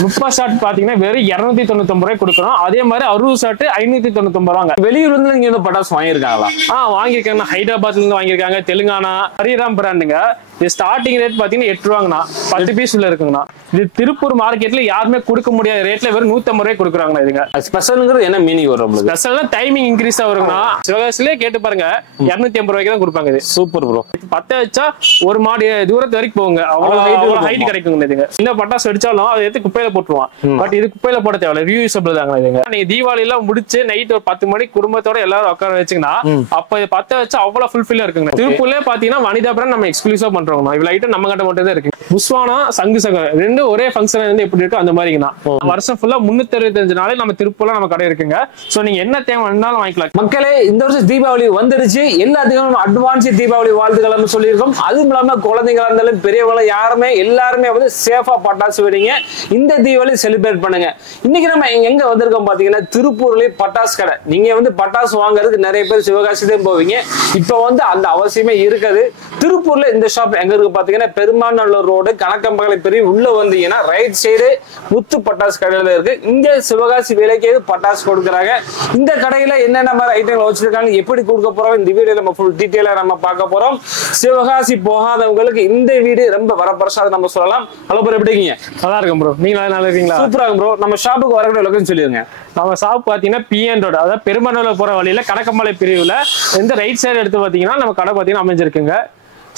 30 shot பாத்தீங்கன்னா வெறும் 299 ரூபாய் கொடுக்குறோம். அதே மாதிரி 60 ஷாட் 599 ரூபாங்க. வெளியூர்ல இருந்து நீங்க வந்து பட்டாசு வாங்கியிருக்காங்களா? வாங்கியிருக்காங்க. ஹைதராபாத்ல இருந்து வாங்கியிருக்காங்க. தெலுங்கானா ஹரிராம் பிராண்டுங்க. இது ஸ்டார்டிங் ரேட் பாத்தீங்கன்னா 8 ரூபாங்கண்ணா. 10 பீஸ் உள்ள இருக்குங்கண்ணா. இது திருப்பூர் மார்க்கெட்ல யாருமே கொடுக்க முடியாத ரேட்ல வெறும் 150 ரூபாய் கொடுக்குறாங்கண்ணா. இதுங்க ஸ்பெஷல்ங்கிறது என்ன மீனிங் வரும்? ஸ்பெஷல்னா டைமிங் இன்க்ரீஸ் ஆகுங்கண்ணா. சிவகாசிலே கேட்டு பாருங்க 250 ரூபாய்க்கு தான் கொடுப்பாங்க. இது சூப்பர் ப்ரோ. 10 வச்சா ஒரு மாடி தூரத்து வரைக்கும் போங்க. அவ்வளவு ஹைட் கிடைக்குங்க. இதுங்க இந்த பட்டாசு வெடிச்சாலும் அதை எடுத்து குப்பையில போட்டுருவான். பட் இது குப்பையில போட தேவையில்ல. ரீயூசபிள் தாங்க. இதுங்க நீங்க தீபாவளி எல்லாம் முடிச்சு நைட் ஒரு 10 மணிக்கு குடும்பத்தோட எல்லாரும் உட்கார வச்சீங்கன்னா அப்ப 10 வச்சா அவ்வளவு ஃபுல்ஃபில்லா இருக்குங்க. திருப்பூர்ல பாத்தீங்கன்னா வனிதா பிராண்ட் நம்ம எக்ஸ்க்ளூசிவா பண்றோம். இவ்வளவு ஐட்டம் நம்ம கிட்ட மட்டும் தான் இருக்கு. புஸ்வானா சங்கு சக்கரை ரெண்டும் ஒரே ஃபங்க்ஷன் வந்து எப்படி இருக்கு அந்த மாதிரிங்கண்ணா. வருஷம் ஃபுல்லா 365 நாளே நம்ம திருப்பூர்ல நம்ம கடை இருக்குங்க. சோ நீங்க என்ன தேவை வேணாலும் வாங்கிக்கலாம். மக்களே, இந்த வருஷம் தீபாவளி வந்துடுச்சு. எல்லாத்துக்கும் அட்வான்ஸ் தீபாவளி வாழ்த்துக்கள் சொல்லியிருக்கோம். அதுவும் இல்லாம குழந்தைங்களா இருந்தாலும் பெரியவங்களும் யாருமே எல்லாருமே வந்து சேஃபா பட்டாசு வெடிங்க. இந்த தீபாவளி செலிப்ரேட் பண்ணுங்க. இன்னைக்கு நம்ம எங்க வந்திருக்கோம் பாத்தீங்கன்னா திருப்பூர்ல பட்டாசு கடை. நீங்க வந்து பட்டாசு வாங்குறதுக்கு நிறைய பேர் சிவகாசி தான் போவீங்க. இப்ப வந்து அந்த அவசியமே இருக்காது. திருப்பூர்ல இந்த ஷாப் எங்க இருக்கு பாத்தீங்கன்னா பெருமாநல்லூர் ரோடு கணக்கம்பகலை பெரிய உள்ள வந்தீங்கன்னா ரைட் சைடு முத்து பட்டாசு கடையில இருக்கு. இங்க சிவகாசி விலைக்கு பட்டாசு கொடுக்குறாங்க. இந்த கடையில என்னென்ன மாதிரி ஐட்டங்கள் வச்சிருக்காங்க, எப்படி கொடுக்க போறோம், இந்த வீடியோ நம்ம ஃபுல் டீடைலா நம்ம பார்க்க போறோம். சிவகாசி போகாதவங்களுக்கு இந்த வீடியோ ரொம்ப வரப்பிரசாதம் நம்ம சொல்லலாம். ஹலோ ப்ரோ, எப்படி இருக்கீங்க? நல்லா இருக்கும் ப்ரோ. நீங்க நல்லா இருக்கீங்களா? சூப்பரா இருக்கும் ப்ரோ. நம்ம ஷாப்புக்கு வரக்கூடிய லொகேஷன் சொல்லிருங்க. நம்ம ஷாப் பாத்தீங்கன்னா பிஎன் ரோடு, அதாவது பெருமாநல்லூர் போற வழியில கணக்கம்பளை பிரிவுல இந்த ரைட் சைடு எடுத்து பாத்தீங்கன்னா நம்ம கடை பாத்தீங்கன்னா அமைஞ்சிருக்குங்க.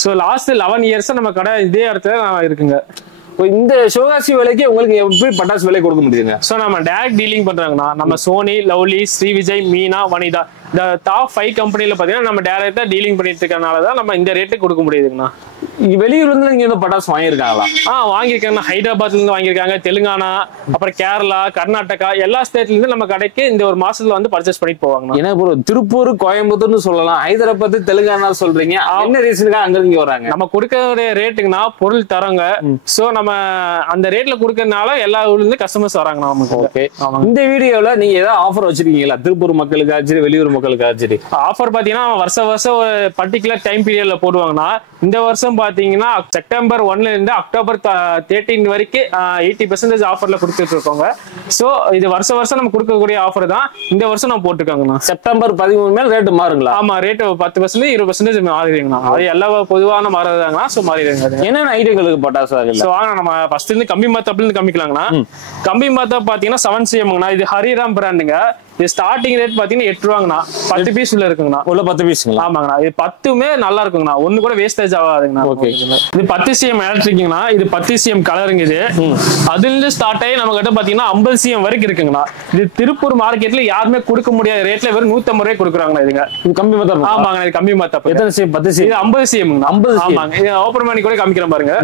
சோ லாஸ்ட் 11 இயர்ஸ் நம்ம கடை இதே இடத்துல இருக்குங்க. இந்த சிவகாசி விலைக்கு உங்களுக்கு எப்படி பட்டாசு விலை கொடுக்க முடியுங்க? சோ நம்ம டைரக்ட் டீலிங் பண்றாங்கன்னா நம்ம சோனி, லவ்லி, ஸ்ரீ விஜய், மீனா, வனிதா இந்த டாப் 5 கம்பெனில பாத்தீங்கன்னா நம்ம டைரக்டா டீலிங் பண்ணிட்டு இருக்கறனாலதான் நம்ம இந்த ரேட்டுக்கு கொடுக்க முடியுதுங்கண்ணா. வெளியூர்ல இருந்து நீங்க இந்த பட்டாசு வாங்கியிருக்காங்களா? வாங்கியிருக்காங்க. ஹைதராபாத்ல இருந்து வாங்கியிருக்காங்க. தெலுங்கானா, அப்புறம் கேரளா, கர்நாடகா எல்லா ஸ்டேட்ல இருந்து நம்ம கடைக்கு இந்த ஒரு மாசத்துல வந்து பர்ச்சேஸ் பண்ணிட்டு போவாங்க. ஏன்னா ப்ரோ திருப்பூர், கோயம்புத்தூர்னு சொல்லலாம், ஹைதராபாத், தெலுங்கானா சொல்றீங்க. என்ன ரீசனுக்கா அங்க இருந்து வராங்க? நம்ம கொடுக்கற ரேட்டுக்குன்னா பொருள் தரங்க. சோ நம்ம அந்த ரேட்ல கொடுக்கறதுனால எல்லா ஊர்ல இருந்து கஸ்டமர்ஸ் வராங்க நமக்கு. ஓகே. இந்த வீடியோல நீங்க ஏதாவது ஆஃபர் வச்சிருக்கீங்களா? திருப்பூர் மக்களுக்கு சரி, வெளியூர் மக்களுக்கு சரி? ஆஃபர் பாத்தீங்கன்னா வருஷம் ஒரு பர்டிகுலர் டைம் பீரியட்ல போடுவாங்கன்னா இந்த வருஷம் பாத்தீங்கன்னா செப்டம்பர் 1ல இருந்து அக்டோபர் 13 வரைக்கும் 80% ஆஃபர்ல கொடுத்துட்டு இருக்கோங்க. சோ இது வருஷம் நம்ம கொடுக்கக்கூடிய ஆஃபர் தான். இந்த வருஷம் நம்ம போட்டுருக்காங்கண்ணா. செப்டம்பர் 13 மேல ரேட் மாறுங்களா? ஆமா, ரேட் 10% 20% மாறிடுங்கண்ணா. அது எல்லா பொதுவான மாறதாங்கண்ணா. சோ மாறிடுங்க. என்னென்ன ஐட்டங்களுக்கு பட்டாசு ஆகல? சோ வாங்க நம்ம ஃபர்ஸ்ட் இருந்து கம்பி மாத்தாப்ல இருந்து கம்மிக்கலாங்கண்ணா. கம்பி மாத்தா பாத்தீங்கன்னா 7cmங்கண்ணா. இது ஹரிராம் பிராண்டுங்க. இது ஸ்டார்டிங் ரேட் பாத்தீங்கன்னா 8 ரூபாங்கண்ணா. 10 பீஸ் உள்ள இருக்குங்கண்ணா. உள்ள 10 பீஸ்ங்களா? ஆமாங்கண்ணா. இது 10மே நல்லா இருக்குங்கண்ணா. ஒண்ணு கூட வேஸ்டேஜ் ஆகாதுங்கண்ணா. ஓகே. இது 10cm எலக்ட்ரிக்ங்கண்ணா. இது 10cm கலருங்க. இது அதுல இருந்து ஸ்டார்ட் ஆகி நம்ம கிட்ட பாத்தீங்கன்னா 50cm வரைக்கும் இருக்குங்கண்ணா. இது திருப்பூர் மார்க்கெட்ல யாருமே கொடுக்க முடியாத ரேட்ல வெறும் 150 ரூபாய் கொடுக்குறாங்கண்ணா. இதுங்க இது கம்பி மாத்தா. ஆமாங்க, இது கம்பி மாத்தா. எத்தனை cm? 10 cm. இது 50cmங்கண்ணா. 50. ஆமாங்க. இது ஓபன் பண்ணி கூட காமிக்கிறேன் பாருங்க.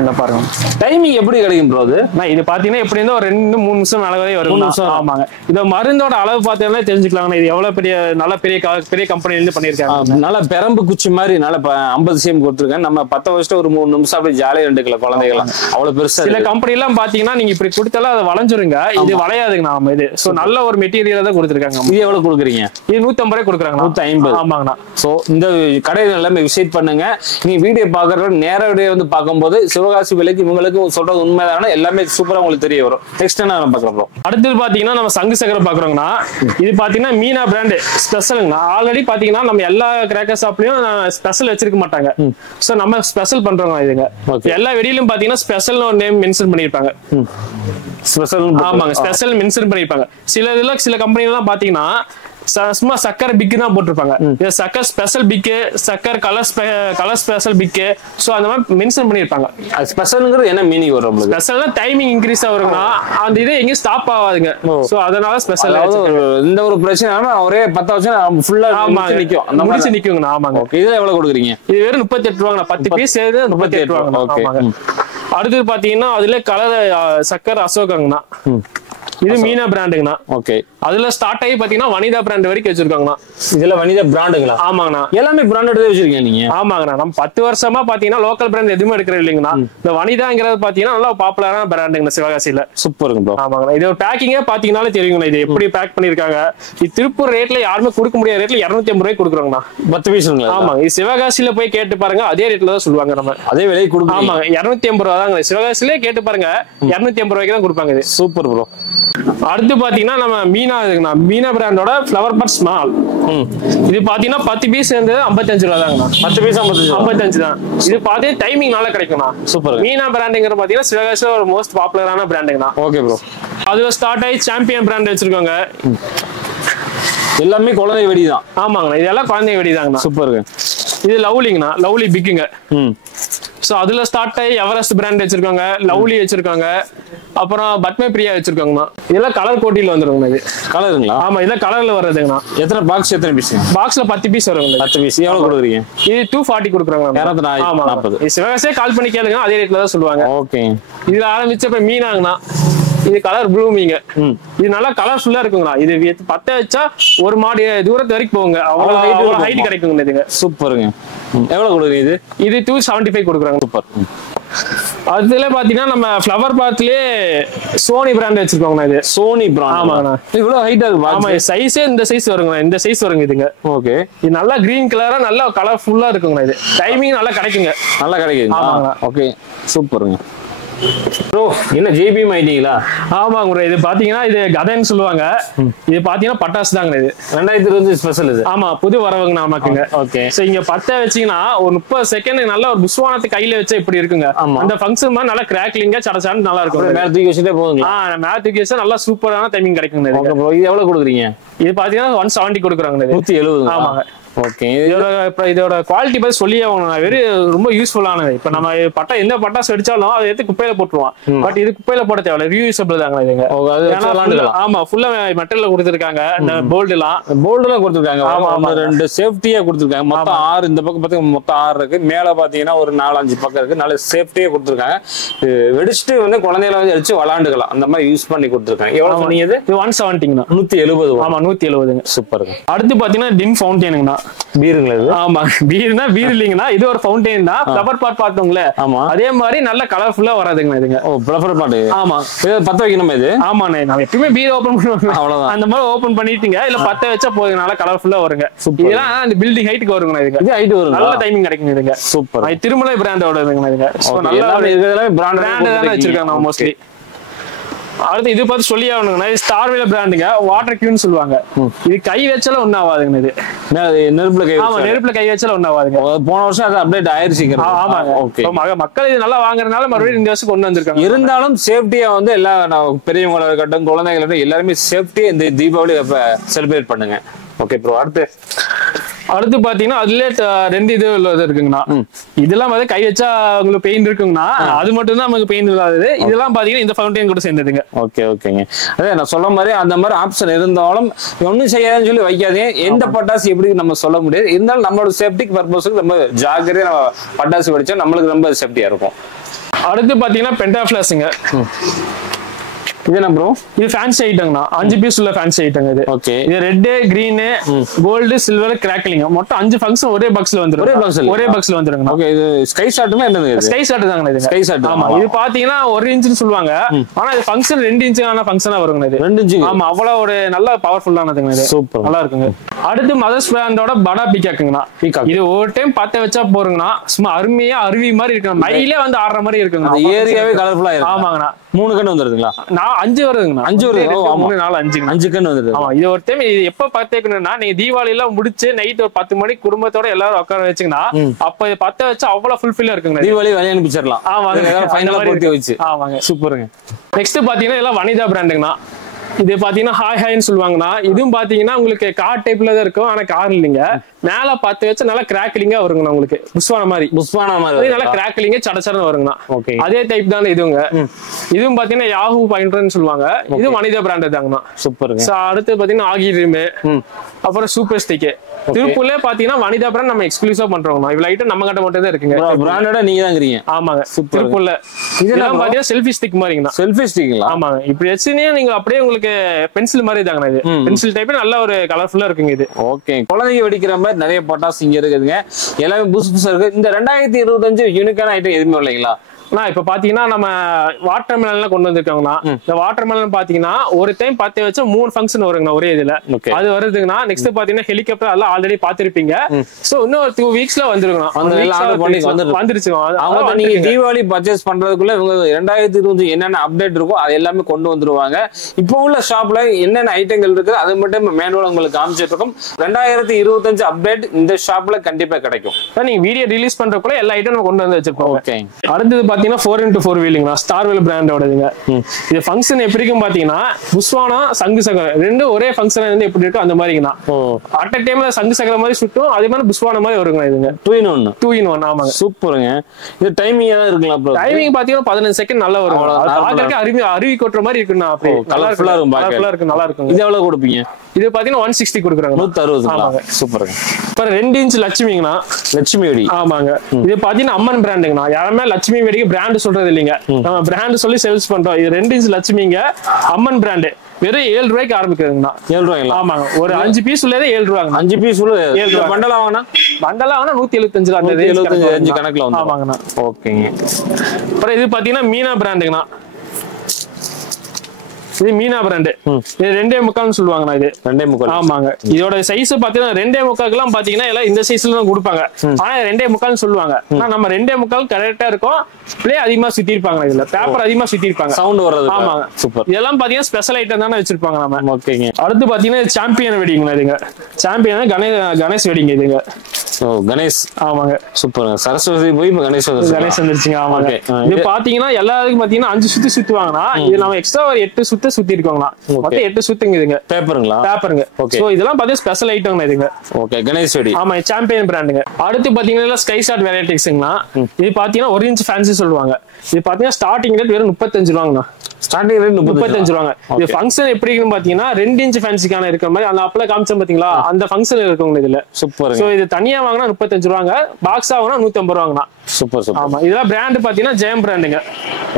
இந்த பாருங்க டைமிங் எப்படி கிடைக்கும் ப்ரோ? இது பாத்தீங்கன்னா எப்படி இருந்தா ஒரு 2-3 நிமிஷம் அளவே வரும். ஆமாங்க. இந்த மருந்தோட அளவு பார்த்தீங்கன்னா தெரிஞ்சுக்கலாம். இது எவ்வளவு பெரிய கம்பெனில இருந்து பண்ணிருக்காங்க. நல்ல பெரம்பு குச்சி மாதிரி நல்ல 50 cm கொடுத்துருக்கேன். நம்ம 10 வருஷம் ஒரு 3 நிமிஷம் அப்படியே ஜாலியா எடுக்கலாம் குழந்தைகளாம். அவ்வளவு பெருசா. சில கம்பெனி எல்லாம் பாத்தீங்கன்னா நீங்க இப்படி கொடுத்தாலும் அதை வளைஞ்சிருங்க. இது வளையாதுங்க. நாம இது சோ நல்ல ஒரு மெட்டீரியல் தான் கொடுத்துருக்காங்க. இது எவ்வளவு கொடுக்குறீங்க? இது 150 ரூபாய் கொடுக்குறாங்க. 150. ஆமாங்கண்ணா. சோ இந்த கடையில எல்லாமே விசிட் பண்ணுங்க. நீங்க வீடியோ பாக்குறது நேரடியா வந்து பார்க்கும்போது சிவகாசி விலைக்கு இவங்களுக்கு சொல்றது உண்மைதான எல்லாமே சூப்பரா உங்களுக்கு தெரிய வரும். நெக்ஸ்ட் என்ன நம்ம பார்க்கலாம்? அடுத்து பாத்தீங்கன்னா நம்ம சங்கு சக்கரை பாக்குறோம்னா இது பாத்தீங்கன்னா மீனா பிராண்ட் ஸ்பெஷலுங்கண்ணா. ஆல்ரெடி பாத்தீங்கன்னா நம்ம எல்லா கிராக்கர் ஷாப்லயும் ஸ்பெஷல் வச்சிருக்க மாட்டாங்க. சோ நம்ம ஸ்பெஷல் பண்றோம். இதுங்க எல்லா வெடியிலும் பாத்தீங்கன்னா ஸ்பெஷல்னு ஒரு நேம் மென்ஷன் பண்ணிருப்பாங்க. ஸ்பெஷல். ஆமாங்க, ஸ்பெஷல் மென்ஷன் பண்ணிருப்பாங்க. சில கம்பெனில தான் பாத்தீங்கன்னா சும்மா சக்கர் பிக் தான் போட்டிருப்பாங்க. சக்கர் ஸ்பெஷல் பிக், சக்கர் கலர் ஸ்பெஷல் பிக். சோ அந்த மாதிரி மென்ஷன் பண்ணிருப்பாங்க. ஸ்பெஷல்ங்கிறது என்ன மீனிங் வரும்? ஸ்பெஷல்னா டைமிங் இன்க்ரீஸ் ஆகுதுன்னா அந்த இது எங்கேயும் ஸ்டாப் ஆகாதுங்க. சோ அதனால ஸ்பெஷல். இந்த ஒரு பிரச்சனை ஒரே 10 வருஷம் ஃபுல்லா நிக்கும். அந்த மாதிரி நிக்குங்கண்ணா. ஆமாங்க. இதுல எவ்வளவு கொடுக்குறீங்க? இது வெறும் 38 ரூபாங்கண்ணா. 10 பீஸ் 38 ரூபாங்க. அடுத்தது பாத்தீங்கன்னா அதுல கலர் சக்கர் அசோகங்கண்ணா. இது மீனா பிராண்டுங்கண்ணா. ஓகே. அதுல ஸ்டார்ட் ஆகி பாத்தீங்கன்னா வனிதா பிராண்ட் வரைக்கும் வச்சிருக்காங்கண்ணா. இதுல வனிதா பிராண்டுங்களா? ஆமாங்கண்ணா. எல்லாமே பிராண்டட் வச்சிருக்கீங்க நீங்க? ஆமாங்கண்ணா. நம்ம 10 வருஷமா பாத்தீங்கன்னா லோக்கல் பிராண்ட் எதுவுமே எடுக்கிறது இல்லைங்கண்ணா. இந்த வனிதாங்கிறது பாத்தீங்கன்னா நல்லா பாப்புலரான பிராண்டுங்கண்ணா சிவகாசியில. சூப்பருங்க ப்ரோ. ஆமாங்கண்ணா. இது ஒரு பேக்கிங்கே பாத்தீங்கன்னாலே தெரியுங்கண்ணா இது எப்படி பேக் பண்ணிருக்காங்க. இது திருப்பூர் ரேட்ல யாருமே கொடுக்க முடியாத ரேட்ல 250 ரூபாய்க்கு கொடுக்குறோங்கண்ணா 10 பீஸ்ங்களா? ஆமாங்க. இது சிவகாசியில போய் கேட்டு பாருங்க, அதே ரேட்ல தான் சொல்லுவாங்க. நம்ம அதே விலைக்கு கொடுப்போம். ஆமாங்க. 250 ரூபா தாங்க. சிவகாசிலே கேட்டு பாருங்க, 250 ரூபாய்க்கு தான் கொடுப்பாங்க. இது சூப்பர் ப்ரோ. அடுத்து பாத்தீங்கன்னா நம்ம மீனா இருக்குண்ணா. மீனா பிராண்டோட ஃப்ளவர் பட் ஸ்மால். இது பாத்தீங்கன்னா 10 பீஸ் வந்து 55 ரூபா தாங்கண்ணா. 10 பீஸ் 55 தான். இது பாத்தீங்கன்னா டைமிங் நல்லா கிடைக்கும்ண்ணா. சூப்பர். மீனா பிராண்டுங்கிற பாத்தீங்கன்னா சிவகாசில ஒரு மோஸ்ட் பாப்புலரான பிராண்டுங்கண்ணா. Okay bro. அதுல ஸ்டார்ட் ஆகி சாம்பியன் பிராண்ட் வச்சிருக்காங்க. எல்லாமே குழந்தை வெடி தான். ஆமாங்கண்ணா. இதெல்லாம் குழந்தை வெடி தாங்கண்ணா. சூப்பருங்க. இது லவ்லிங்கண்ணா. லவ்லி பிக்குங்க. சோ அதுல ஸ்டார்ட் ஆகி எவரெஸ்ட் பிராண்ட் வச்சிருக்காங்க, லவ்லி வச்சிருக்காங்க, அப்புறம் பத்ம பிரியா வச்சிருக்காங்கண்ணா. இதெல்லாம் கலர் கோட்டில வந்துருங்கண்ணா. இது கலருங்களா? ஆமா, இதெல்லாம் கலர்ல வர்றதுங்கண்ணா. எத்தனை பாக்ஸ்? எத்தனை பீஸ்? பாக்ஸ்ல 10 பீஸ் வருங்க. 10 பீஸ் எவ்வளவு கொடுக்குறீங்க? இது 240 கொடுக்குறாங்க. 240. சிவகாசியே கால் பண்ணி கேளுங்க, அதே ரேட்ல தான் சொல்லுவாங்க. ஓகே. இதுல ஆரம்பிச்ச இப்ப மீனாங்கண்ணா. இது கலர் ப்ளூமிங்க. இது நல்லா கலர்ஃபுல்லா இருக்குங்களா. இது 10 வச்சா ஒரு மாடி தூரத்து வரைக்கும் போங்க, அவ்வளவு ஹைட் கிடைக்குங்க. இதுங்க சூப்பருங்க. எவ்வளவு கொடுக்குறீங்க? இது 275 கொடுக்குறாங்க. சூப்பர். அதுல பாத்தீங்கன்னா நம்ம ஃப்ளவர் பாத்லயே சோனி பிராண்ட் வச்சிருக்கோங்கண்ணா. இது சோனி பிராண்ட். ஆமாங்கண்ணா. இவ்வளவு ஹைட்டா இருக்கு. ஆமா, சைஸே இந்த சைஸ் வருங்கண்ணா. இந்த சைஸ் வருங்க இதுங்க. ஓகே. இது நல்லா கிரீன் கலரா நல்லா கலர்ஃபுல்லா இருக்குங்கண்ணா. இது டைமிங் நல்லா கிடைக்குங்க. நல்லா கிடைக்குங்க. ஆமாங்கண்ணா. ஓகே, சூப்பருங்க. ப்ரோ என்ன ஜேபிஎம் ஐடிங்களா? ஆமாங்க ப்ரோ. இது பாத்தீங்கன்னா இது கதைன்னு சொல்லுவாங்க. இது பாத்தீங்கன்னா பட்டாசு தாங்க. இது 2020 ஸ்பெஷல். இது ஆமா, புது வரவங்க நமக்குங்க. ஓகே. சோ இங்க 10 வச்சீங்கன்னா ஒரு 30 செகண்ட் நல்ல ஒரு புஷ்வானத்தை கையில வச்சா இப்படி இருக்குங்க. அந்த ஃபங்க்ஷன் மாதிரி நல்லா கிராக்லிங்கா சடசடன்னு நல்லா இருக்கும். மேல தூக்கி வச்சுட்டே போகுங்க. மேல தூக்கி வச்சா நல்லா சூப்பரான டைமிங் கிடைக்குங்க. இது எவ்வளவு கொடுக்குறீங்க? இது பாத்தீங்கன்னா 170 கொடுக்குறாங்க. 170. ஆமாங்க. ஓகே. இதோட குவாலிட்டி பத்தி சொல்லி ரொம்ப யூஸ்ஃபுல்லானது. இப்ப நம்ம பட்டா எந்த பட்டாசு அடிச்சாலும் அதை எடுத்து குப்பையில போட்டுருவோம். பட் இது குப்பையில போட தேவையில்ல, ரீயூசபிள் தாங்க இதுங்க. ஆமா, ஃபுல்லா மெட்டல்ல கொடுத்துருக்காங்க. இந்த போல்ட் எல்லாம் கொடுத்துருக்காங்க. 2 சேஃப்டியா கொடுத்துருக்காங்க. மொத்தம் 6. இந்த பக்கம் பாத்தீங்கன்னா மொத்தம் 6 இருக்கு. மேல பாத்தீங்கன்னா ஒரு 4-5 பக்கம் இருக்கு. நல்ல சேஃப்டியா கொடுத்துருக்காங்க. வெடிச்சுட்டு வந்து குழந்தைகளை வந்து அடிச்சு விளாண்டுக்கலாம், அந்த மாதிரி யூஸ் பண்ணி கொடுத்துருக்காங்க. எவ்வளவு சொன்னீங்க? இது 170. 170. ஆமா, 170. சூப்பர். அடுத்து பாத்தீங்கன்னா டின் ஃபவுண்டெயினுங்கண்ணா. பீருங்களா? ஆமா, பீர்னா பீர் இல்லீங்கன்னா இது ஒரு ஃபவுண்டெயின் தான். ஃப்ளவர் பாட் பார்த்தோங்களே, அதே மாதிரி நல்ல கலர்ஃபுல்லா வராதுங்க இதுங்க. ஓ, ஃப்ளவர் பாட். ஆமா, இது 10 வைக்கணுமா? இது ஆமாண்ணே. நான் எப்பவுமே பீர் ஓபன் பண்ணுவேன், அவ்வளவுதான். அந்த மாதிரி ஓபன் பண்ணிட்டீங்க, இல்ல 10 வச்சா போதுங்க, நல்லா கலர்ஃபுல்லா வருங்க. இதெல்லாம் அந்த பில்டிங் ஹைட்டுக்கு வருங்க. இதுங்க இது ஹைட் வரும், நல்ல டைமிங் கிடைக்குங்க. இதுங்க சூப்பர். இது திருமலை பிராண்டோட இதுங்க. இதுங்க நல்லா இதெல்லாம் பிராண்ட் தானே வச்சிருக்காங்க மோஸ்ட்லி. அடுத்து இது பார்த்து சொல்லி ஆகணுங்கண்ணா. இது ஸ்டார்வேல பிராண்டுங்க. வாட்டர் கியூன்னு சொல்லுவாங்க. இது கை வச்சாலும் ஒன்னும் ஆகாதுங்க. இது நெருப்புல கை வச்சாலும் ஒன்னும் ஆகாதுங்க. போன வருஷம் அது அப்டேட் ஆயிருச்சு. ஆமாங்க. மக்கள் இது நல்லா வாங்குறதுனால மறுபடியும் இந்த வருஷம் கொண்டு வந்திருக்காங்க. இருந்தாலும் சேஃப்டியா வந்து எல்லா பெரியவங்கள இருக்கட்டும், குழந்தைகள் எல்லாருமே சேஃப்டியா இந்த தீபாவளி செலிப்ரேட் பண்ணுங்க. Okay bro. அடுத்து பாத்தீங்கன்னா அதுல 2 இது இருக்குங்கண்ணா. இதெல்லாம் வந்து கை வச்சா உங்களுக்கு பெயின் இருக்குங்கண்ணா. அது மட்டும் தான் நமக்கு பெயின் இல்லாதது. இதெல்லாம் பாத்தீங்கன்னா இந்த ஃபவுண்டைன் கூட சேர்ந்ததுங்க. ஓகே, ஓகேங்க. அதே நான் சொல்ல மாதிரி அந்த மாதிரி ஆப்ஷன் இருந்தாலும் ஒன்னும் செய்யாதுன்னு சொல்லி வைக்காதீங்க. எந்த பட்டாசு எப்படி நம்ம சொல்ல முடியாது. இருந்தாலும் நம்மளோட சேஃப்டிக்கு பர்பஸுக்கு நம்ம ஜாக்கிரதையா நம்ம பட்டாசு வெடிச்சா நம்மளுக்கு ரொம்ப சேஃப்டியா இருக்கும். அடுத்து பாத்தீங்கன்னா பென்டாஃபிளாஸ்ங்க. இது என்ன ப்ரோ? இது ஃபேன்சி ஐட்டங்கண்ணா. 5 பீஸ் உள்ள ஃபேன்சி ஐட்டங்க. இது ஓகே. இது red, green, gold, silver, crackling மொத்தம் 5 ஃபங்க்ஷன் ஒரே பாக்ஸ்ல வந்துரும். ஒரே பாக்ஸ்ல வந்துருங்க. ஓகே. இது ஸ்கை ஷாட்னா என்னது? ஸ்கை ஷாட் தாங்க இது. Sky shot. ஆமா. இது பாத்தீங்கன்னா 1 இன்ச்னு சொல்லுவாங்க. ஆனா இது ஃபங்க்ஷன் 2 இன்ச்கான ஃபங்க்ஷனா வருங்க. இது 2 இன்ச். ஆமா, அவ்வளவு ஒரு நல்ல பவர்ஃபுல்லானதுங்க. இது சூப்பர், நல்லா இருக்குங்க. அடுத்து மதர்ஸ் பிராண்டோட படா பீகாக்குங்கண்ணா. இது ஒரு டைம் 10 வச்சா போறீங்கன்னா சும்மா அருமையா அருவி மாதிரி இருக்குங்க. மயிலே வந்து ஆடுற மாதிரி இருக்குங்க. அந்த ஏரியாவே கலர்ஃபுல்லா இருக்கு. ஆமாங்கண்ணா. 3 கண்ணு வந்துருதுங்களா? 5 வருதுங்கண்ணா. 5 வருது. 3, 4, 5 கண்ணு வந்துருது. ஆமா. இது ஒரு டைம் இது எப்ப பாத்துக்கணும்னா, நீங்க தீபாவளி எல்லாம் முடிச்சு நைட் ஒரு 10 மணிக்கு குடும்பத்தோட எல்லாரும் உட்கார வச்சீங்கன்னா அப்ப 10 வச்சா அவ்வளவு ஃபுல்ஃபில்லா இருக்குங்க. தீபாவளி வெளிய அனுப்பிச்சிடலாம். ஃபைனலா போட்டு வச்சு. ஆமாங்க, சூப்பருங்க. நெக்ஸ்ட் பாத்தீங்கன்னா இதெல்லாம் வனிதா பிராண்டுங்கண்ணா. இது பாத்தீங்கன்னா ஹாய் ஹாய்ன்னு சொல்லுவாங்கண்ணா. இதுவும் பாத்தீங்கன்னா உங்களுக்கு கார் டைப்ல தான் இருக்கும், ஆனா கார் இல்லைங்க. மேல 10 வச்சு நல்லா கிராக்லிங்கா வருங்கண்ணா உங்களுக்கு புஷ்வான மாதிரி நல்லா கிராக்லிங்க சடச்சடன்னு வருங்கண்ணா. அதே டைப் தானே இதுங்க. இதுவும் பாத்தீங்கன்னா யாஹூ பாயிண்டர்னு சொல்லுவாங்க. இது வனிதா பிராண்ட் தாங்கண்ணா. சூப்பர். அடுத்து பாத்தீங்கன்னா ஆகி ரிம், அப்புறம் சூப்பர் ஸ்டிக். திருப்பூர்ல பாத்தீங்கன்னா வனிதா பிராண்ட் நம்ம எக்ஸ்க்ளூசிவா பண்றோம். இவ்வளவு ஐட்டம் நம்ம கிட்ட மட்டும் தான் இருக்குங்க. பிராண்டோட நீங்க தான் இருக்கீங்க. ஆமாங்க. திருப்பூர்ல இதெல்லாம் பாத்தீங்கன்னா செல்ஃபி ஸ்டிக் மாதிரிங்கண்ணா. செல்ஃபி ஸ்டிக்ங்களா? ஆமாங்க. இப்படி வச்சுனே நீங்க அப்படியே உங்களுக்கு பென்சில் மாதிரி தாங்கண்ணா. இது பென்சில் டைப் நல்ல ஒரு கலர்ஃபுல்லா இருக்குங்க இது. ஓகே. குழந்தைங்க வெடிக்கிற மாதிரி நிறைய பட்டாசு இங்க இருக்குதுங்க. எல்லாமே புதுசு புதுசா இருக்கு. இந்த 2025 யூனிக்கான ஐட்டம் எதுவுமே இல்லைங்களா? இப்ப பாத்தீங்கன்னா நம்ம வாட்டர் மெலன் கொண்டு வந்திருக்காங்கன்னா, இந்த வாட்டர் மெலன் பாத்தீங்கன்னா ஒரு டைம் 10 வச்சு 3 ஃபங்க்ஷன் வருங்கண்ணா ஒரே இதுல. அது வருதுங்கன்னா நெக்ஸ்ட் பாத்தீங்கன்னா ஹெலிகாப்டர் எல்லாம் ஆல்ரெடி பாத்திருப்பீங்க. சோ இன்னும் 2 வீக்ஸ்ல வந்துருங்கண்ணா. வந்துருச்சு. நீங்க தீபாவளி பர்ச்சேஸ் பண்றதுக்குள்ள 2025 என்னென்ன அப்டேட் இருக்கோ அது எல்லாமே கொண்டு வந்துருவாங்க. இப்போ உள்ள ஷாப்ல என்னென்ன ஐட்டங்கள் இருக்கு அது மட்டும் மேனுவல் உங்களுக்கு காமிச்சிட்டு இருக்கும். 2025 அப்டேட் இந்த ஷாப்ல கண்டிப்பா கிடைக்கும். நீங்க வீடியோ ரிலீஸ் பண்றதுக்குள்ள எல்லா ஐட்டம் நம்ம கொண்டு வந்து வச்சிருப்போம். அடுத்தது பாத்தீங்கன்னா 4x4 வீலிங்கா ஸ்டார்வெல் பிராண்டோடதுங்க. இது ஃபங்க்ஷன் எப்படி இருக்கும் பாத்தீங்கன்னா புஷ்வானா சங்கு சக்கரம் ரெண்டும் ஒரே ஃபங்க்ஷன் வந்து எப்படி இருக்கும் அந்த மாதிரிங்கண்ணா. அட் அ டைம்ல சங்கு சக்கரம் மாதிரி சுட்டும் அதே மாதிரி புஷ்வானா மாதிரி வருங்க. இதுங்க 2 in 1. ஆமாங்க. சூப்பருங்க. இது டைமிங் ஏதாவது இருக்குங்களா ப்ரோ? டைமிங் பாத்தீங்கன்னா 15 செகண்ட் நல்லா வரும். பாக்குறதுக்கு அருவி கொட்டுற மாதிரி இருக்குண்ணா. அப்படியே கலர்ஃபுல்லா இருக்கும். நல்லா இருக்கும். இது எவ்வளவு கொடுப்பீங்க? இது பாத்தீங்கன்னா 160 கொடுக்குறாங்க. 160. ஆமாங்க. சூப்பருங்க. அப்புறம் 2 இன்ச் லட்சுமிங்கண்ணா. லட்சுமி வெடி. ஆமாங்க. இது பாத்தீங்கன்னா அம்மன் பிராண்டுங்கண்ணா. யாருமே லட்சுமி வெடிக்கு பிராண்ட் சொல்றது இல்லைங்க. நம்ம பிராண்ட் சொல்லி சேல்ஸ் பண்றோம். இது 2 இன்ச் லட்சுமிங்க அம்மன் பிராண்டு. வெறும் 7 ரூபாய்க்கு ஆரம்பிக்குதுங்கண்ணா. 7 ரூபாய்ங்களா? ஆமாங்க. ஒரு 5 பீஸ் உள்ளதே 7 ரூபாங்க. 5 பீஸ் உள்ள 7 ரூபாய். பண்டலா வாங்கினா 175 அந்த 175 கணக்குல வந்து. ஆமாங்கண்ணா. ஓகேங்க. அப்புறம் இது பாத்தீங்கன்னா மீனா பிராண்டுங்கண்ணா. இது மீனா பிராண்ட். இது 2.25 சொல்லுவாங்கண்ணா. இது 2.25. ஆமாங்க. இதோட சைஸ் பாத்தீங்கன்னா 2.25 பாத்தீங்கன்னா எல்லாம் இந்த சைஸ்ல தான் கொடுப்பாங்க. ஆனா 2.25 சொல்லுவாங்க. ஆனா நம்ம 2.25 கரெக்டா இருக்கும். பிளே அதிகமா சுத்தி இருப்பாங்க. இதுல பேப்பர் அதிகமா சுத்தி இருப்பாங்க. சவுண்ட் வர்றது. ஆமாங்க. சூப்பர். இதெல்லாம் பாத்தீங்கன்னா ஸ்பெஷல் ஐட்டம் தானே வச்சிருப்பாங்க நம்ம. ஓகேங்க. அடுத்து பாத்தீங்கன்னா சாம்பியன் வெடிங்க. இதுங்க சாம்பியன் கணேஷ் வெடிங்க. இதுங்க கணேஷ். ஆமாங்க. சூப்பர். சரஸ்வதி போய் கணேஷ் வந்துருச்சுங்க. ஆமாங்க. இது பாத்தீங்கன்னா எல்லாருக்கும் பாத்தீங்கன்னா 5 சுத்தி சுத்துவாங்கன்னா இது நம்ம எக்ஸ்ட்ரா ஒரு 8 சுத்து சுத்தி இருக்கோங்கண்ணா. மொத்தம் 8 சுத்துங்க. இதுங்க பேப்பருங்களா? பேப்பருங்க. சோ இதெல்லாம் பாத்தீங்கன்னா ஸ்பெஷல் ஐட்டம்ங்க. இதுங்க ஓகே. கணேஷ் வெடி. ஆமா. சாம்பியன் பிராண்டுங்க. அடுத்து பாத்தீங்கன்னா ஸ்கை ஷாட் வெரைட்டிஸ்ங்கண்ணா. இது பாத்தீங்கன்னா 1 இன்ச் ஃபேன்சி சொல்லுவாங்க. இது பாத்தீங்கன்னா ஸ்டார்டிங் ரேட் வெறும் 35 ரூபாங்கண்ணா. ஸ்டார்டிங் ரேட் 35 ரூபாங்க. இது ஃபங்க்ஷன் எப்படி இருக்குன்னு பாத்தீங்கன்னா 2 இன்ச் ஃபேன்சிக்கான இருக்கிற மாதிரி அந்த அப்பல காமிச்சோம் பாத்தீங்களா அந்த ஃபங்க்ஷன் இருக்குங்க. இதுல சூப்பர். சோ இது தனியா வாங்கினா 35 ரூபாங்க. பாக்ஸா வாங்கினா 150 ரூபாங்கண்ணா. Super super. ஆமா. இதெல்லாம் பிராண்ட் பாத்தீங்கன்னா ஜெயம் பிராண்டுங்க.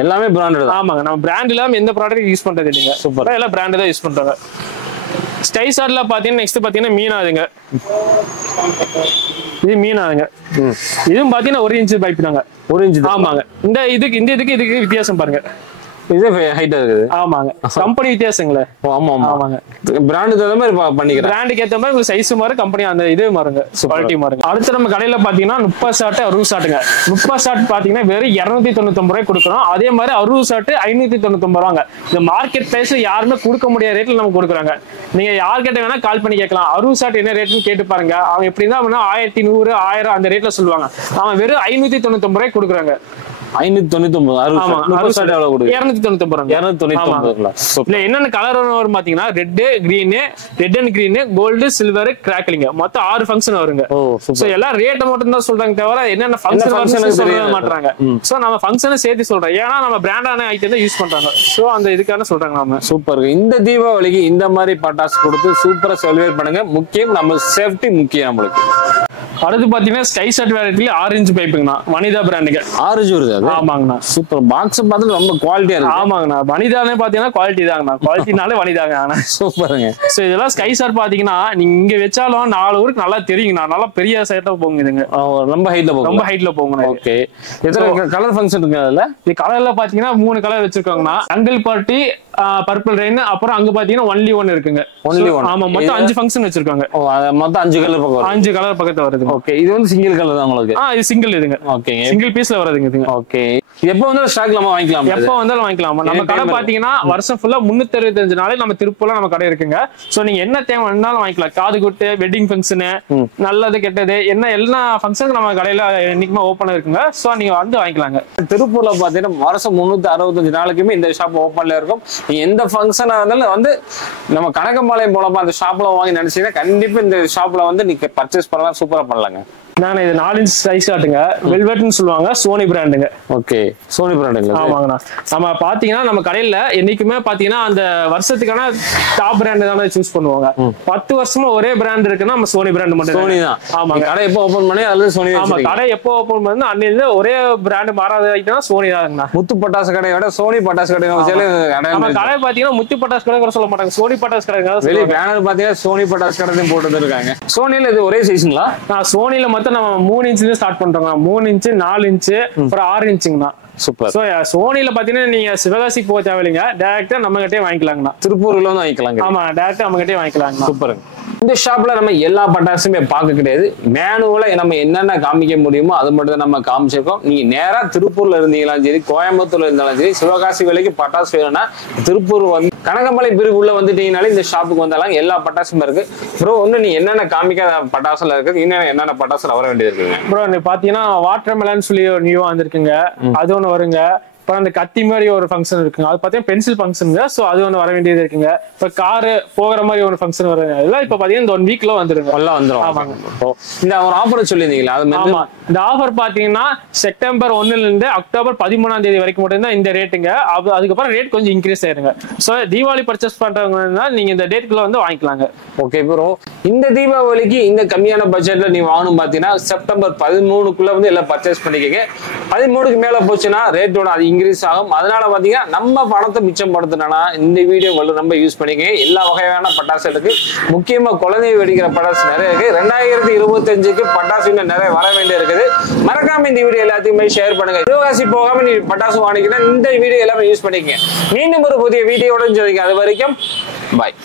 எல்லாமே பிராண்டட். ஆமாங்க. நம்ம பிராண்ட் இல்லாம எந்த ப்ராடக்ட் யூஸ் பண்றது இல்லைங்க. சூப்பர். எல்லாம் பிராண்ட் தான் யூஸ் பண்றாங்க. ஸ்கை ஷாட்ல பாத்தீங்கன்னா நெக்ஸ்ட் பாத்தீங்கன்னா மீனாதுங்க. இது மீனாதுங்க. இதுவும் பாத்தீங்கன்னா 1 இன்ச் பைப் தாங்க. 1 இன்ச். ஆமாங்க. இந்த இதுக்கு வித்தியாசம் பாருங்க. இது ஹைட்டா இருக்குது. ஆமாங்க. கம்பெனி வித்தியாசங்களே. ஆமா ஆமாங்க. பிராண்டுக்கு ஏத்த மாதிரி பண்ணிக்கிறேன். பிராண்டுக்கு ஏத்த மாதிரி உங்களுக்கு சைஸ் மாறு கம்பெனி அந்த இது மாறுங்க. குவாலிட்டி மாறுங்க. அடுத்து நம்ம கடையில பாத்தீங்கன்னா 30 ஷாட் 60 ஷாட்டுங்க. 30 ஷாட் பாத்தீங்கன்னா வெறும் 299 ரூபாய் கொடுக்குறோம். அதே மாதிரி 60 ஷாட் 599 ரூபாங்க. இந்த மார்க்கெட் பிரைஸ்ல யாருமே கொடுக்க முடியாத ரேட்ல நம்ம கொடுக்குறாங்க. நீங்க யார்கிட்ட வேணா கால் பண்ணி கேட்கலாம். 60 ஷாட் என்ன ரேட்னு கேட்டு பாருங்க. அவங்க எப்படின்னா 1100 1000 அந்த ரேட்ல சொல்லுவாங்க. அவன் வெறும் 599 ரூபாய் கொடுக்குறாங்க. 599. என்னென்ன கலர் வரும் பாத்தீங்கன்னா red and green gold silver crackling மொத்தம் 6 ஃபங்க்ஷன் வருங்க. எல்லாம் ரேட் மட்டும் தான் சொல்றாங்க தவிர என்னென்ன ஃபங்க்ஷன் சொல்ல மாட்டாங்க. சோ நம்ம ஃபங்க்ஷனை சேர்த்து சொல்றோம். ஏன்னா நம்ம பிராண்டான ஐட்டம் தான் யூஸ் பண்றாங்க. சோ அந்த இதுக்கான சொல்றாங்க நம்ம. சூப்பர். இந்த தீபாவளிக்கு இந்த மாதிரி பட்டாசு கொடுத்து சூப்பரா செலிப்ரேட் பண்ணுங்க. முக்கியம் நம்ம சேஃப்டி முக்கியம் நம்மளுக்கு. அடுத்து பாத்தீங்கன்னா ஸ்கை ஷாட் வெரைட்டில 6 இன்ச் பைப்புங்கண்ணா. வனிதா பிராண்டுங்க. 6 இன்ச் வருது. ஆமாங்கண்ணா. சூப்பர். பாக்ஸ் பார்த்து ரொம்ப குவாலிட்டியா இருக்கு. ஆமாங்கண்ணா. வனிதானே பாத்தீங்கன்னா குவாலிட்டி தாங்கண்ணா. குவாலிட்டினாலே வனிதாங்க. சூப்பருங்க. சோ இதெல்லாம் ஸ்கை ஷாட் பாத்தீங்கன்னா நீங்க இங்க வச்சாலும் 4 ஊருக்கு நல்லா தெரியுங்கண்ணா. நல்லா பெரிய சைட்டா போங்க. இதுங்க ரொம்ப ஹைட்ல போங்க. ஓகே. எத்தனை கலர் ஃபங்க்ஷன் இருக்கு அதுல? இது கலர்ல பாத்தீங்கன்னா 3 கலர் வச்சிருக்காங்கண்ணா. அங்கிள் பார்ட்டி, பர்பிள் ரெயின், அப்புறம் அங்க பாத்தீங்கன்னா ஒன்லி ஒன் இருக்குங்க. ஆமா. மொத்தம் 5 ஃபங்க்ஷன் வச்சிருக்காங்க. மொத்தம் 5 கலர் பக்கம் 5 கலர் பக்கத்துல வருது. ஓகே. இது வந்து சிங்கிள் கலர் தான் உங்களுக்கு? இது சிங்கிள் இதுங்க. ஓகே. சிங்கிள் பீஸ்ல வருதுங்க இதுங்க. ஓகே. எப்போ வந்தாலும் ஸ்டாக்ல வாங்கிக்கலாம். எப்போ வந்தாலும் வாங்கிக்கலாம். நம்ம கடை பாத்தீங்கன்னா வருஷம் ஃபுல்லா 365 நாளே நம்ம திருப்பூர்ல நம்ம கடை இருக்குங்க. சோ நீங்க என்ன தேவை வேணாலும் வாங்கிக்கலாம். காது குட்டு, வெட்டிங் ஃபங்க்ஷன், நல்லது கெட்டது என்ன எல்லா ஃபங்க்ஷனுக்கும் நம்ம கடையில இன்னைக்குமே ஓப்பன் இருக்குங்க. சோ நீங்க வந்து வாங்கிக்கலாங்க. திருப்பூர்ல பாத்தீங்கன்னா வருஷம் 365 நாளைக்குமே இந்த ஷாப் ஓப்பன்ல இருக்கும். நீங்க எந்த ஃபங்க்ஷனா இருந்தாலும் வந்து நம்ம கணக்கம்பாளையம் மூலமா அந்த ஷாப்ல வாங்கி நினைச்சீங்கன்னா கண்டிப்பா இந்த ஷாப்ல வந்து நீங்க பர்ச்சேஸ் பண்ணலாம், சூப்பரா பண்ணலாங்க. நான் இது 4 இன்ச் சைஸ் காட்டுங்க. வெல்வெட்னு சொல்லுவாங்க, சோனி பிராண்டுங்க. ஓகே, சோனி பிராண்டுங்களா? ஆமாங்கண்ணா. நம்ம பாத்தீங்கன்னா நம்ம கடையில என்னைக்குமே பாத்தீங்கன்னா அந்த வருஷத்துக்கான டாப் பிராண்ட் தானே சூஸ் பண்ணுவாங்க. 10 வருஷமா ஒரே பிராண்ட் இருக்குன்னா நம்ம சோனி பிராண்ட் மட்டும். சோனி தான். ஆமாங்க. கடை எப்போ ஓபன் பண்ணி அதுல சோனி. ஆமா, கடை எப்போ ஓபன் பண்ணி அன்னையில ஒரே பிராண்ட் மாறாத ஐட்டம்னா சோனி தாங்கண்ணா. முத்து பட்டாசு கடையோட சோனி பட்டாசு கடை நம்ம கடை பாத்தீங்கன்னா முத்து பட்டாசு கடை கூட சொல்ல மாட்டாங்க, சோனி பட்டாசு கடை. வெளிய பேனர் பாத்தீங்கன்னா சோனி பட்டாசு கடை போட்டு இருக்காங்க. சோனில இது ஒரே சைஸ்ங்களா? சோனில மொத்தம் நம்ம 3 இன்ச்ல ஸ்டார்ட் பண்றோம். 3 இன்ச், 4 இன்ச், அப்புறம் 6 இன்ச்சுங்கண்ணா. சூப்பர். சோ சோனில பாத்தீங்கன்னா நீங்க சிவகாசிக்கு போக தேவையில்லைங்க, டைரக்டா நம்ம கிட்டே வாங்கிக்கலாங்கண்ணா. திருப்பூர்ல வந்து வாங்கிக்கலாங்க. ஆமா, டைரக்டா நம்ம கிட்டே வாங்கிக்கலாங்க. சூப்பருங்க. இந்த ஷாப்ல நம்ம எல்லா பட்டாசுமே பார்க்க கிடையாது, மேனுவலா நம்ம என்னென்ன காமிக்க முடியுமோ அது மட்டும் தான் நம்ம காமிச்சிருக்கோம். நீங்க நேரா திருப்பூர்ல இருந்தீங்களாலும் சரி, கோயம்புத்தூர்ல இருந்தாலும் சரி, சிவகாசி வேலைக்கு பட்டாசு வேணும்னா திருப்பூர் வந்து கணக்கம்பாளையம் பிரிவு உள்ள வந்துட்டீங்கனாலே இந்த ஷாப்புக்கு வந்தாலும் எல்லா பட்டாசுமே இருக்கு. ப்ரோ ஒண்ணு நீ என்னென்ன காமிக்காத பட்டாசுல இருக்கு, இன்னும் என்னென்ன பட்டாசுல வர வேண்டியது இருக்குங்க? ப்ரோ நீ பாத்தீங்கன்னா வாட்டர் மெலன் சொல்லி ஒரு நியூவா வந்திருக்குங்க, அது ஒண்ணு வருங்க. அப்புறம் அந்த கத்தி மாதிரி ஒரு ஃபங்க்ஷன் இருக்குங்க, அது பாத்தீங்கன்னா பென்சில் ஃபங்க்ஷனுங்க. சோ அது ஒண்ணு வர வேண்டியது இருக்குங்க. இப்ப காரு போகிற மாதிரி ஒரு ஃபங்க்ஷன் வருங்க. இதெல்லாம் இப்ப பாத்தீங்கன்னா இந்த 1 வீக்ல வந்துருங்க. எல்லாம் வந்துரும். ஆமாங்க. இந்த ஒரு ஆஃபர் சொல்லியிருந்தீங்களா? அது மாதிரி ஆமா, இந்த ஆஃபர் பாத்தீங்கன்னா செப்டம்பர் 1ல இருந்து அக்டோபர் 13ஆம் தேதி வரைக்கும் மட்டும் தான் இந்த ரேட்டுங்க. அதுக்கப்புறம் ரேட் கொஞ்சம் இன்க்ரீஸ் ஆயிருங்க. சோ தீபாவளி பர்ச்சேஸ் பண்றவங்க நீங்க இந்த டேட்குள்ள வந்து வாங்கிக்கலாங்க. ஓகே ப்ரோ, இந்த தீபாவளிக்கு இந்த கம்மியான பட்ஜெட்ல நீ வாங்கணும் பாத்தீங்கன்னா செப்டம்பர் 13க்குள்ள வந்து எல்லாம் பர்ச்சேஸ் பண்ணிக்கங்க. 13க்கு மேல போச்சுன்னா ரேட்டோட அது இன்க்ரீஸ் ஆகும். அதனால பாத்தீங்கன்னா நம்ம பணத்தை மிச்சம் படுத்தினா இந்த வீடியோ ரொம்ப யூஸ் பண்ணிக்கங்க. எல்லா வகையான பட்டாசு இருக்கு, முக்கியமா குழந்தை வெடிக்கிற பட்டாசு நிறைய இருக்கு. 2025க்கு பட்டாசு இன்னும் நிறைய வர வேண்டிய இருக்குது. மறக்காம இந்த வீடியோ எல்லாத்தையுமே ஷேர் பண்ணுங்க. சிவகாசி போகாம நீ பட்டாசு வாங்கிக்கணும், இந்த வீடியோ எல்லாமே யூஸ் பண்ணிக்கங்க. மீண்டும் ஒரு புதிய வீடியோட சொல்லிங்க. அது வரைக்கும் பாய்.